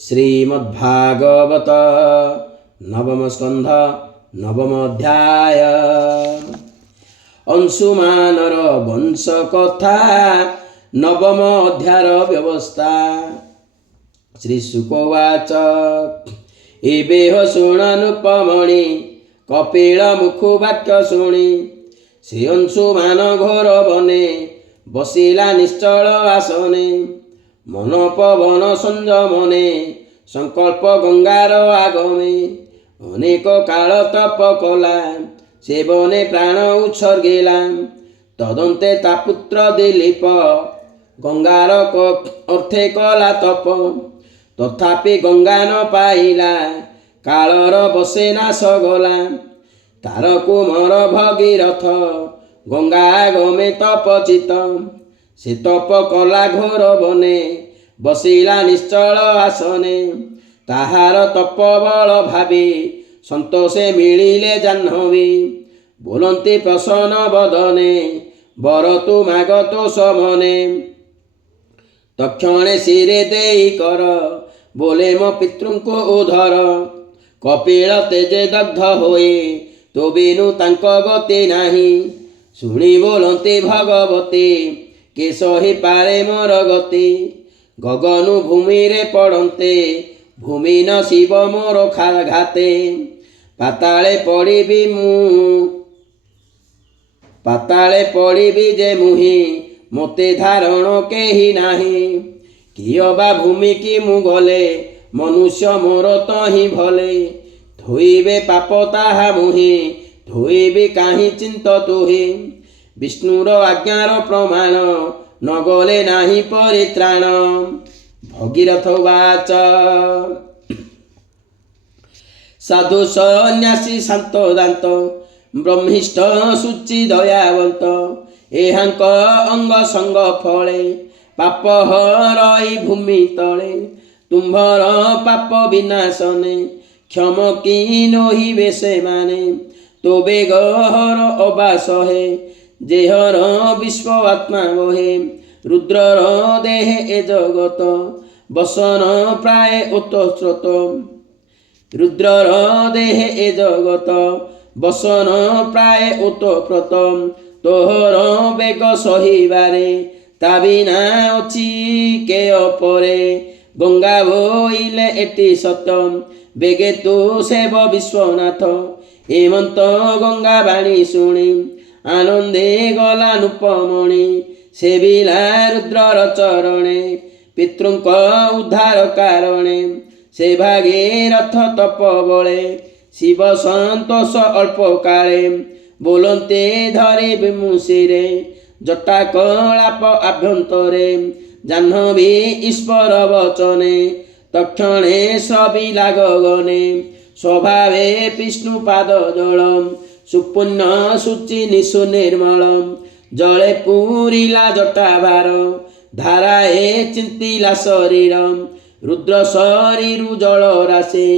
श्रीमद्भागवत नवम स्कंध नवम अध्याय। अंशुमानर वंश कथा नवम अध्यायर व्यवस्था। श्री शुकवाच एवेह शुणानुपमणि कपिल मुखु वाक्य शुणी श्री अंशुमान घोर बने बसिला निश्चल आसने मन पवन संयमने संकल्प गंगार आगमे अनेक काल तप कला सेवने प्राण उत्सर्गेला तदंते ता पुत्र दिलीप गंगार अर्थे कला तप तथापि गंगा न पाइला कालर बसे नाश गला तार कुमर भगीरथ गंगा गमे तपचित से तप कला घोर बने बसिला निश्चल आसने ताहार तप बल भावी संतोषे मिलिले जाह्नवी बोलंती प्रसन्न बदने बर तु माग तो समने तक्षणे शिरे देई कर बोले मो पितृको उधर कपिल तेजे दग्ध होए तो बिनु तांक गति नाही शुणी बोलंती भगवती के सही पारे मोर गति गगनु भूमि रे पड़ते भूमि न शिव मोर घाते पाताले पड़िबी जे मुहि मोते धारण केही नाही किय बा भूमि की मु गले मनुष्य मोर तो ही भले धोइबे पाप ताहा मुहि धोइबी काहि चिंत तुहि विष्णुर आज्ञार प्रमाण न गले नाही परित्राण। भगीरथ वाच साधु सन्यासी शांत दांत ब्रह्मिष्ठ शुचि दयावंत एहांक अंग संग फले पाप हरई भूमि तले तुम्भर पाप विनाशने क्षम कि नहिबे से माने तो बेगहर अबास है जेहर विश्व आत्मा बहे रुद्रर देहे ए जगत बसन प्राय ओतस्रोत रुद्रर देहे ए जगत बसन प्राय ओतप्रोत तोहर बेग सहिबारे ता बिना अछि के अपरे गंगा बोइले एटी सत्यम बेगे तु सेव विश्वनाथ हेमंत गंगा बाणी शुणी आनंदे गला नुपमणि सेविला रुद्रर चरणे पितृंक उद्धार कारणे से भागे रथ तप बळे शिव संतोष अल्प काले बोलंते धरि विमुषिरे जटा कलाप आभ्यंतरे जाह्नवी ईश्वर वचने तक्षणे श्रविला गगने स्वभावे विष्णुपाद जलम सुपुण्य शुचि निशु निर्मलम जले पूरिला जटाभार धाराए चिंतिला शरीरम रुद्र शरीरु जल राशि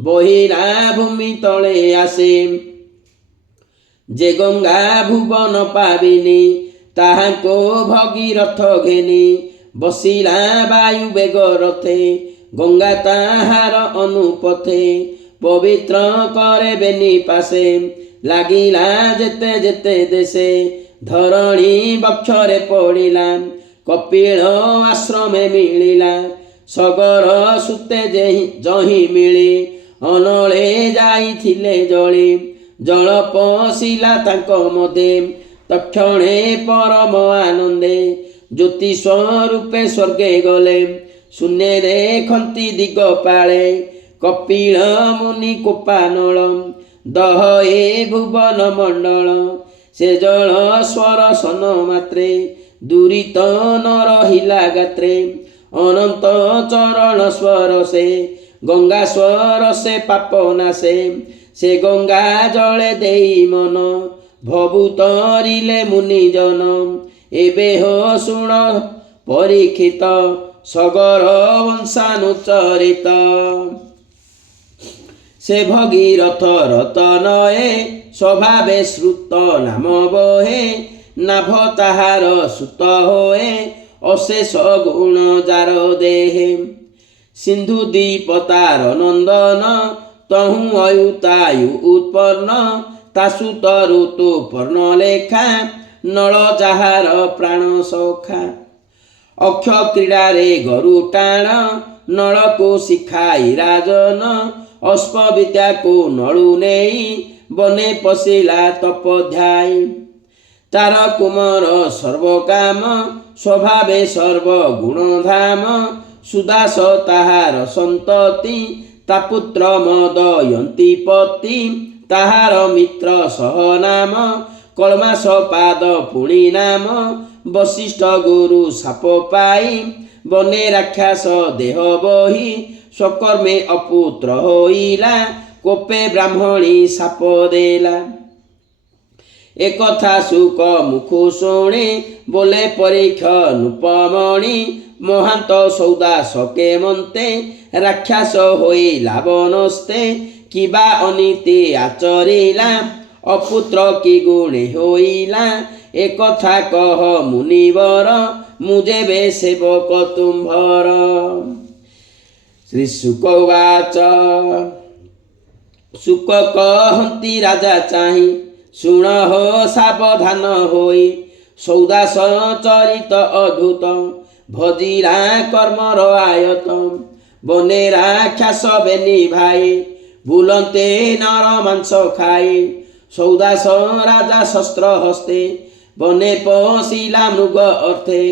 बहिला भूमि तले आसे जे गंगा भुवन पाविनी ताहाको भगीरथ घेनी बसिला वायु बेग रथे गंगा ताहार अनुपथे पवित्र करे बेनी पासे लागिला जेते जेते देशे धरणी बक्षरे पड़िला कपिल आश्रमे मिलिला सगर सुते जही मिली अनले जाइथिले जळी जल पशिला तांक मदे तक्षणे परम आनंदे ज्योति स्वरूपे स्वर्गे गले शून्य देखंती दिग पाळे कपिल मुनि कोपानल दह ए भुवन मंडल से जल स्वर सन मात्रे दूरित न रहिला गात्रे अनंत चरण स्वर से गंगा स्वर से पाप नासे से गंगा जले देई मन भभूतरिले मुनि जन एबे हो शुण परीक्षित सगर वंशानुचरित से भगीरथ रतनए स्वभावे श्रुत नाम बहे नाभ ताहार सुत होए अशेष गुण जार देहे सिंधु दीप तार नंदन तहु अयुतायु उत्पन्न तासु तरु तो पर्ण लेखा नल जाहार प्राण सखा अक्ष क्रीड़ा रे गरु टाण नल को शिखाई राजन अश्व विद्या को नळु नेई बने पशिला तपध्यायी तार कुमार सर्वकाम स्वभावे सर्वगुणधाम सुदास ताहार संतति तापुत्र मदयन्ती पति ताहार मित्र सहनाम कलमास पाद पुणी नाम वशिष्ठ गुरु साप पाई बने राक्षस देह बही स्वकर्मे अपुत्र होइला कोपे ब्राह्मणी साप देला एक कथा सुक मुखु शुणे बोले परीक्ष नृपमणि महांत सौदा सके मन्ते राक्षस होइला बनस्ते किबा अनीति आचरिला अपुत्र कि गुणे होइला एक कथा कह मुनिवर मुजेबे सेवक तुम्भर। श्री शुक उवाच शुक कहन्ति राजा चाहि शुण हो सावधान होई सौदास चरित अद्भुत भजिला कर्मर आयत बने राक्षस बेनी भाई बुलते नर मांस खाए सौदास राजा शस्त्र हस्ते बने पशिला मृग अर्थे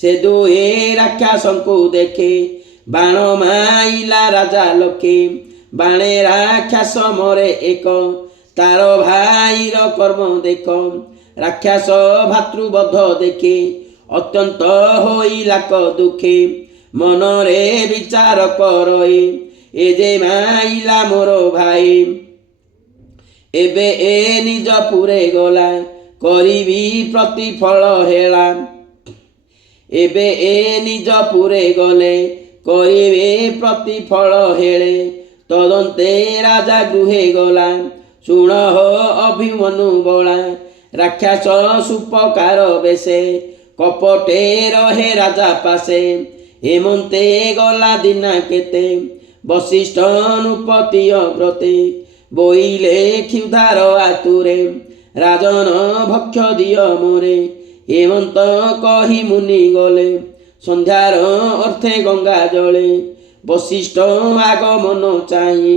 से दुहे राक्षसंकु देखे बाण माइला राजा लखे बाणे राक्षस मरे एक तार भाईर कर्म देख राक्षस भातृबध देखे अत्यंत होइला क दुखे मनरे विचार करे ए जे माइला मोर भाई एबे ए निज पुरे गला करिबी प्रतिफल हेला एबे ए निज पुरे गले करिबे प्रतिफल हेले तदन्ते राजा गृहे गला शुण हो अभिमनु बला राक्षस सुपकार बेसे कपटे रहे राजा पासे हेमंते गला दिना केते वशिष्ठ नृपति व्रते बोइले क्षुधार आतुरे राजन भक्ष दिय मोरे हेमंत कही मुनि गले संध्यार अर्थे गंगा जले वशिष्ठ आगमन चाहि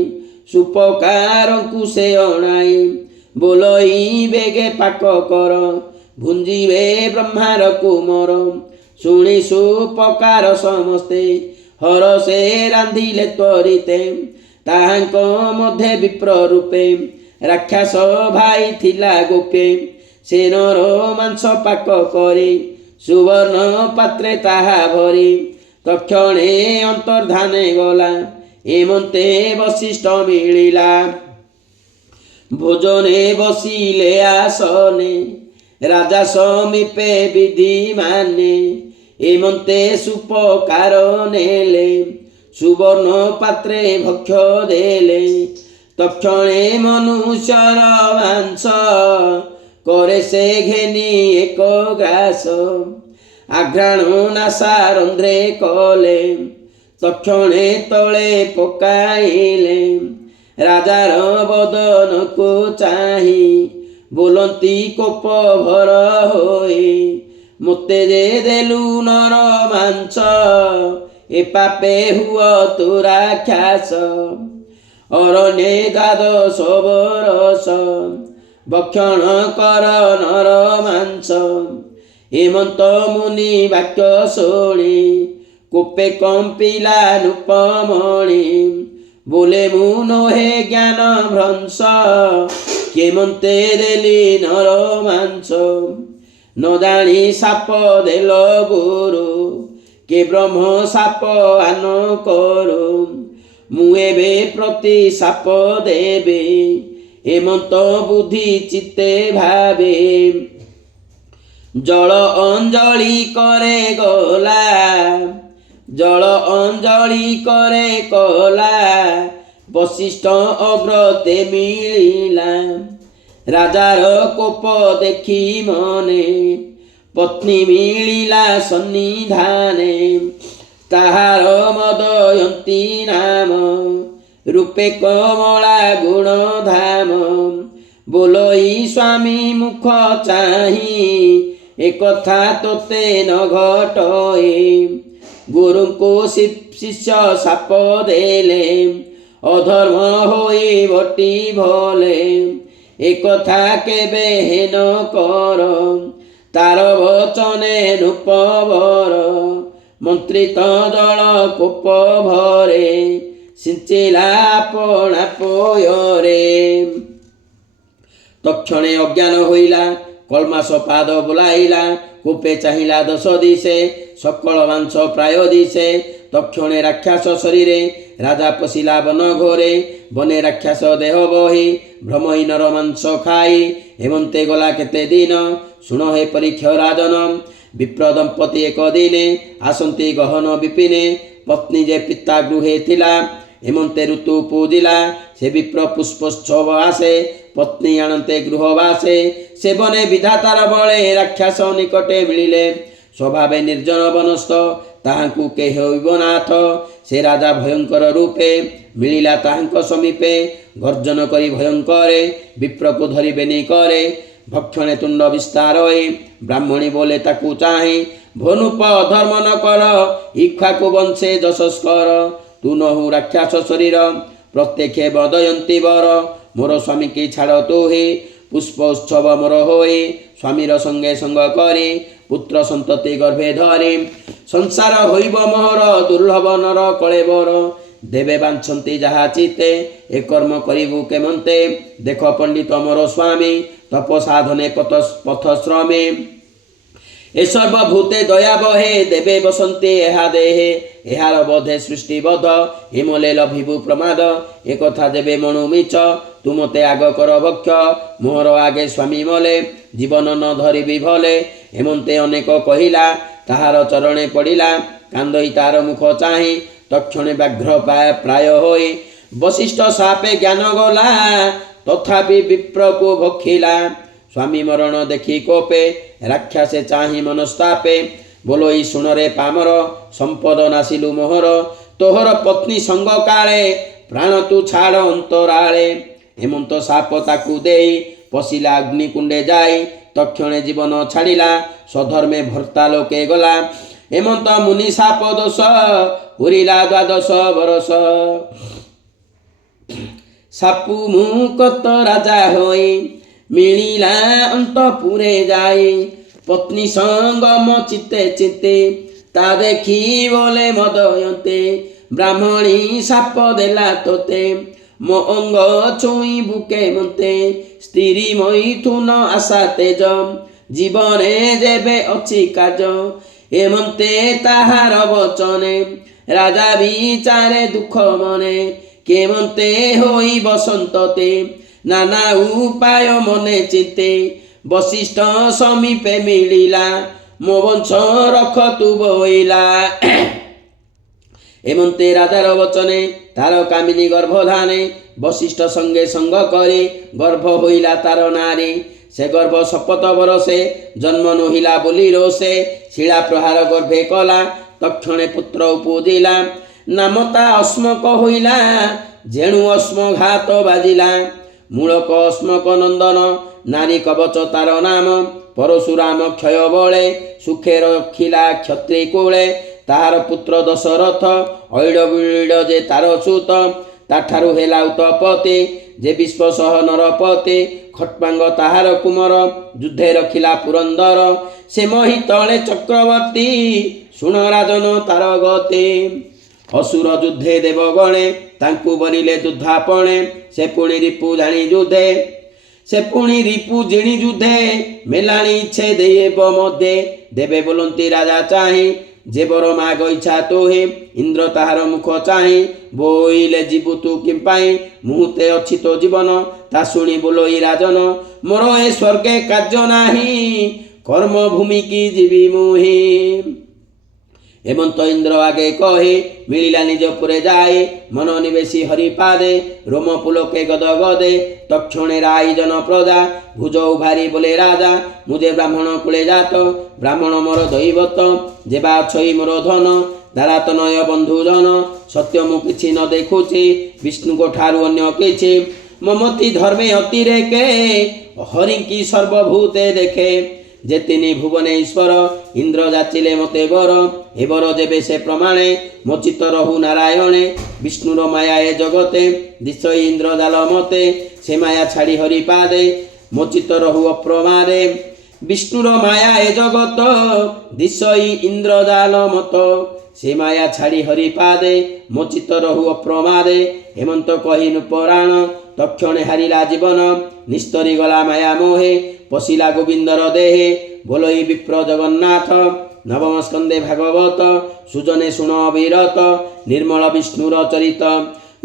सुपकारंकु से अणाई बोलई बेगे पाक कर भुंजीबे ब्रह्मार कुमर शुणी सुपकार समस्ते हर से रांधिले त्वरिते ताहांक मध्य विप्र रूपे राक्षस भाई थिला गोपे से नर मांस पाक करे सुवर्ण पात्रे ताहा भरी तक्षणे अंतर्धाने गला हेमंते वशिष्ठ मिलिला भोजने बसिले आसने राजा समीपे विधि माने हेमंते सुपकार नेले सुवर्ण पात्रे भक्ष देले तक्षणे मनुष्यर मांस करे से घेनी एक ग्रास आघ्राण नासा रंध्रे कले तक्षणे तले पकाइले राजार बदन को चाही बोलती कोप भर होई मते जे देलु नर मांस ए पापे हुआ तु राक्षस अरण्ये द्वादश बरस भक्षण कर नर मांस हेमंत मुनि वाक्य शुणी कोपे कंपिला नृपमणि बोले मु नोहे ज्ञान भ्रंश केमंते देली नर मांस न जानी साप देल गुरु के ब्रह्म साप आन करू मुएबे प्रति साप देबे हेमंत बुद्धि चित्ते भावे जल अंजलि करे गला जल अंजलि करे कला वशिष्ठ अग्रते मिलिला राजार कोप देखी मने पत्नी मिलिला सन्निधाने ତାହାର ମଦୟନ୍ତୀ ନାମ ରୂପେ କମଳା ଗୁଣ ଧାମ ବୋଲଇ ସ୍ୱାମୀ ମୁଖ ଚାହିଁ ଏକଥା ତୋତେ ନ ଘଟଏ ଗୁରୁଙ୍କୁ ଶିଷ୍ୟ ସାପ ଦେଲେ ଅଧର୍ମ ହୋଇ ବଟି ଭଲେ ଏକଥା କେବେ ହେନ କର ତାର ବଚନେ ନୃପବର ମନ୍ତ୍ରିତ ଜଳ କୋପ ଭରେ ସିଞ୍ଚିଲା ଆପଣା ପୟରେ ତକ୍ଷଣେ ଅଜ୍ଞାନ ହୋଇଲା କଳମାସ ପାଦ ବୁଲାଇଲା କୋପେ ଚାହିଁଲା ଦଶ ଦିଶେ ସକଳ ମାଂସ ପ୍ରାୟ ଦିଶେ ତକ୍ଷଣେ ରାକ୍ଷସ ଶରୀରେ ରାଜା ପଶିଲା ବନ ଘୋରେ ବନେ ରାକ୍ଷସ ଦେହ ବହି ଭ୍ରମହୀନର ମାଂସ ଖାଇ ହେମନ୍ତେ ଗଲା କେତେ ଦିନ ଶୁଣ ହେ ପରୀକ୍ଷ ରାଜନ ବିପ୍ର ଦମ୍ପତି ଏକ ଦିନେ ଆସନ୍ତି ଗହନ ବିପିନେ ପତ୍ନୀ ଯେ ପିତା ଗୃହେ ଥିଲା ହେମନ୍ତେ ଋତୁ ପୂଜିଲା ସେ ବିପ୍ର ପୁଷ୍ପୋତ୍ସବ ଆସେ ପତ୍ନୀ ଆଣନ୍ତେ ଗୃହବାସେ ସେବନେ ବିଧାତାର ବଳେ ରାକ୍ଷସ ନିକଟେ ମିଳିଲେ ସ୍ୱଭାବେ ନିର୍ଜନ ବନସ୍ଥ ତାହାଙ୍କୁ କେହୈବ ନାଥ ସେ ରାଜା ଭୟଙ୍କର ରୂପେ ମିଳିଲା ତାହାଙ୍କ ସମୀପେ ଗର୍ଜନ କରି ଭୟଙ୍କରେ ବିପ୍ରକୁ ଧରିବେନି କରେ ଭକ୍ଷଣେ ତୁଣ୍ଡ ବିସ୍ତାରଏ ବ୍ରାହ୍ମଣୀ ବୋଲେ ତାକୁ ଚାହେଁ ଭନୁପ ଧର୍ମ ନ କର ଇକ୍ଷ୍ୱାକୁ ବଂଶେ ଯଶସ୍କର ତୁ ନହୁ ରାକ୍ଷସ ଶରୀର ପ୍ରତ୍ୟକ୍ଷେ ବଦୟନ୍ତୀ ବର ମୋର ସ୍ୱାମୀ କି ଛାଡ଼ ତୁ ହି ପୁଷ୍ପ ଉତ୍ସବ ମୋର ହୋଇ ସ୍ୱାମୀର ସଙ୍ଗେ ସଙ୍ଗ କରି ପୁତ୍ର ସନ୍ତତି ଗର୍ଭେ ଧରି ସଂସାର ହୋଇବ ମୋହର ଦୁର୍ଲଭ ନର କଳେବର ଦେବେ ବାଞ୍ଛନ୍ତି ଯାହା ଚିତେ ଏ କର୍ମ କରିବୁ କେମନ୍ତେ ଦେଖ ପଣ୍ଡିତ ମୋର ସ୍ୱାମୀ ତପ ସାଧନେ ପଥଶ୍ରମେ ଏ ସର୍ବଭୂତେ ଦୟା ବହେ ଦେବେ ବସନ୍ତି ଏହା ଦେହେ ଏହାର ବୋଧେ ସୃଷ୍ଟିବୋଧ ହିମଲେ ଲଭିବୁ ପ୍ରମାଦ ଏକଥା ଦେବେ ମଣୁ ମିଛ ତୁ ମୋତେ ଆଗ କର ଭକ୍ଷ ମୋହର ଆଗେ ସ୍ୱାମୀ ମଲେ ଜୀବନ ନ ଧରିବି ଭଲେ ହେମନ୍ତେ ଅନେକ କହିଲା ତାହାର ଚରଣେ ପଡ଼ିଲା କାନ୍ଦଇ ତାର ମୁଖ ଚାହିଁ ତକ୍ଷଣେ ବ୍ୟାଘ୍ର ପ୍ରାୟ ହୋଇ ବଶିଷ୍ଠ ସାପେ ଜ୍ଞାନ ଗଲା ତଥାପି ବିପ୍ରକୁ ଭକ୍ଷିଲା ସ୍ୱାମୀ ମରଣ ଦେଖି କୋପେ ରାକ୍ଷସେ ଚାହିଁ ମନସ୍ତାପେ ବୋଲଇ ଶୁଣରେ ପାମର ସମ୍ପଦ ନାସିଲୁ ମୋହର ତୋହର ପତ୍ନୀ ସଙ୍ଗ କାଳେ ପ୍ରାଣ ତୁ ଛାଡ଼ ଅନ୍ତରାଳେ ହେମନ୍ତ ସାପ ତାକୁ ଦେଇ ପଶିଲା ଅଗ୍ନିକୁଣ୍ଡେ ଯାଇ ତକ୍ଷଣେ ଜୀବନ ଛାଡ଼ିଲା ସ୍ୱଧର୍ମେ ଭର୍ତ୍ତା ଲୋକେ ଗଲା ହେମନ୍ତ ମୁନି ସାପ ଦୋଷ ପୁରିଲା 12 ବରଷ ସାପୁ ମୁକତ ରାଜା ହୋଇ ମିଳିଲା ଅନ୍ତପୁରେ ଯାଇ ପତ୍ନୀ ସଙ୍ଗମ ଚିତେ ଚିତେ ତା ଦେଖି ବୋଲେ ମଦୟନ୍ତେ ବ୍ରାହ୍ମଣୀ ସାପ ଦେଲା ତୋତେ ମୋ ଅଙ୍ଗ ଛୁଇଁ ବୁକେ ମତେ ସ୍ତ୍ରୀ ମୈଥୁନ ଆଶା ତେଜ ଜୀବନେ ଯେବେ ଅଛି କାଜ ଏମନ୍ତେ ତାହାର ବଚନେ ରାଜା ବିଚାରେ ଦୁଃଖ ମନେ କେମନ୍ତେ ହୋଇ ବସନ୍ତତେ ନାନା ଉପାୟ ମନେ ଚିନ୍ତେ ବଶିଷ୍ଠ ସମୀପେ ମିଳିଲା ମୋ ବଂଶ ରଖ ତୁ ବୋଇଲା ଏମନ୍ତେ ରାଜାର ବଚନେ ତାର କାମିନୀ ଗର୍ଭଧାନେ ବଶିଷ୍ଠ ସଙ୍ଗେ ସଙ୍ଗ କରି ଗର୍ଭ ହୋଇଲା ତାର ନାରୀ ସେ ଗର୍ଭ ଶପଥ ବରସେ ଜନ୍ମ ନୋହିଲା ବୋଲି ରୋଷେ ଶିଳା ପ୍ରହାର ଗର୍ଭେ କଲା ତକ୍ଷଣେ ପୁତ୍ର ଉପୁଜିଲା ନାମ ତା ଅଶ୍ମକ ହୋଇଲା ଯେଣୁ ଅଶ୍ମ ଘାତ ବାଜିଲା ମୂଳକ ଅଶ୍ମକ ନନ୍ଦନ ନାରୀ କବଚ ତାର ନାମ ପରଶୁରାମ କ୍ଷୟ ବଳେ ସୁଖେ ରଖିଲା କ୍ଷତ୍ରୀ କୂଳେ ତାହାର ପୁତ୍ର ଦଶରଥ ଐଡ଼ ବିଡ଼ ଯେ ତାର ସୁତ ତାଠାରୁ ହେଲା ଉତପତି ଯେ ବିଶ୍ୱ ସହ ନରପତି ଖଟ୍ପାଙ୍ଗ ତାହାର କୁମର ଯୁଦ୍ଧେ ରଖିଲା ପୁରନ୍ଦର ସେ ମହି ତଳେ ଚକ୍ରବର୍ତ୍ତୀ ଶୁଣ ରାଜନ ତାର ଗତି ଅସୁର ଯୁଦ୍ଧେ ଦେବଗଣେ ତାଙ୍କୁ ବନିଲେ ଯୁଦ୍ଧାପଣେ ସେ ପୁଣି ରିପୁ ଜାଣି ଯୁଦ୍ଧେ ସେ ପୁଣି ରିପୁ ଜିଣି ଯୁଦ୍ଧେ ମେଲାଣି ଇଚ୍ଛେ ଦେବ ମଧ୍ୟେ ଦେବେ ବୋଲନ୍ତି ରାଜା ଚାହିଁ ଯେ ବର ମାଗ ଇଚ୍ଛା ତୋହେ ଇନ୍ଦ୍ର ତାହାର ମୁଖ ଚାହିଁ ବୋଇଲେ ଯିବୁ ତୁ କିମ୍ପାଇଁ ମୁହୂର୍ତ୍ତେ ଅଛି ତୋ ଜୀବନ ତା ଶୁଣି ବୋଲୋଇ ରାଜନ ମୋର ଏ ସ୍ୱର୍ଗେ କାର୍ଯ୍ୟ ନାହିଁ କର୍ମ ଭୂମି କି ଯିବି ମୁହିଁ ହେମନ୍ତ ଇନ୍ଦ୍ର ଆଗେ କହେ ମିଳିଲା ନିଜ ପୁରେ ଯାଏ ମନ ନିବେଶୀ ହରିପାଦେ ରୋମ ପୁଲକେ ଗଦ ଗଦେ ତକ୍ଷଣେ ରାଇ ଜନ ପ୍ରଜା ଭୁଜ ଉଭାରି ବୋଲେ ରାଜା ମୁଁ ଯେ ବ୍ରାହ୍ମଣ କୂଳେ ଜାତ ବ୍ରାହ୍ମଣ ମୋର ଦୈବତ ଯେବା ଛଇ ମୋର ଧନ ତାରା ତନୟ ବନ୍ଧୁଜନ ସତ୍ୟ ମୁଁ କିଛି ନ ଦେଖୁଛି ବିଷ୍ଣୁଙ୍କ ଠାରୁ ଅନ୍ୟ କିଛି ମମତି ଧର୍ମେ ଅତିରେକେ ହରିଙ୍କି ସର୍ବଭୂତେ ଦେଖେ ଯେ ତିନି ଭୁବନେଶ୍ୱର ଇନ୍ଦ୍ର ଯାଚିଲେ ମତେ ବର ଏ ବର ଯେବେ ସେ ପ୍ରମାଣେ ମୋ ଚିତ୍ତ ରହୁ ନାରାୟଣେ ବିଷ୍ଣୁର ମାୟା ଏ ଜଗତେ ଦିଶଇ ଇନ୍ଦ୍ର ଜାଲ ମତେ ସେ ମାୟା ଛାଡ଼ି ହରି ପାଦେ ମୋ ଚିତ୍ତ ରହୁ ଅପ୍ରମାଦେ ବିଷ୍ଣୁର ମାୟା ଏ ଜଗତ ଦିଶଇ ଇନ୍ଦ୍ର ଜାଲ ମତ ସେ ମାୟା ଛାଡ଼ି ହରି ପାଦେ ମୋ ଚିତ୍ତ ରହୁ ଅପ୍ରମାଦେ ହେମନ୍ତ କହିନୁ ପରାଣ ତକ୍ଷଣେ ହାରିଲା ଜୀବନ ନିସ୍ତରି ଗଲା ମାୟା ମୋହେ ପଶିଲା ଗୋବିନ୍ଦର ଦେହେ ବୋଲଇ ବିପ୍ର ଜଗନ୍ନାଥ ନବମ ସ୍କନ୍ଧେ ଭାଗବତ ସୁଜନେ ଶୁଣ ବିରତ ନିର୍ମଳ ବିଷ୍ଣୁର ଚରିତ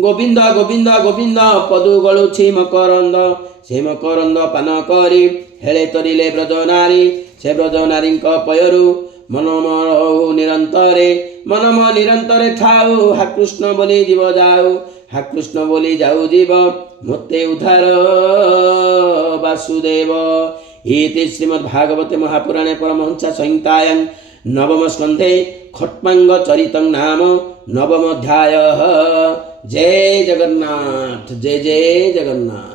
ଗୋବିନ୍ଦ ଗୋବିନ୍ଦ ଗୋବିନ୍ଦ ପଦୁ ଗଳୁଛି ମକରନ୍ଦ ସେ ମକରନ୍ଦ ପାନ କରି ହେଳେ ତରିଲେ ବ୍ରଜ ନାରୀ ସେ ବ୍ରଜ ନାରୀଙ୍କ ପୟରୁ ମନମ ରହୁ ନିରନ୍ତରେ ମନମ ନିରନ୍ତରେ ଥାଉ ହା କୃଷ୍ଣ ବୋଲି ଯିବ ଯାଉ ହା କୃଷ୍ଣ ବୋଲି ଯାଉ ଯିବ ମୋତେ ଉଦ୍ଧାର ବାସୁଦେବ। ଇତି ଶ୍ରୀମଦ୍ଭାଗବତେ ମହାପୁରାଣେ ପରମହଂସ ସଂହିତାୟାଂ ନବମ ସ୍କନ୍ଧେ ଖଟ୍ମାଙ୍ଗ ଚରିतं ନାମ ନବମ ଅଧ୍ୟାୟ। ଜୟ ଜଗନ୍ନାଥ, ଜୟ ଜୟ ଜଗନ୍ନାଥ।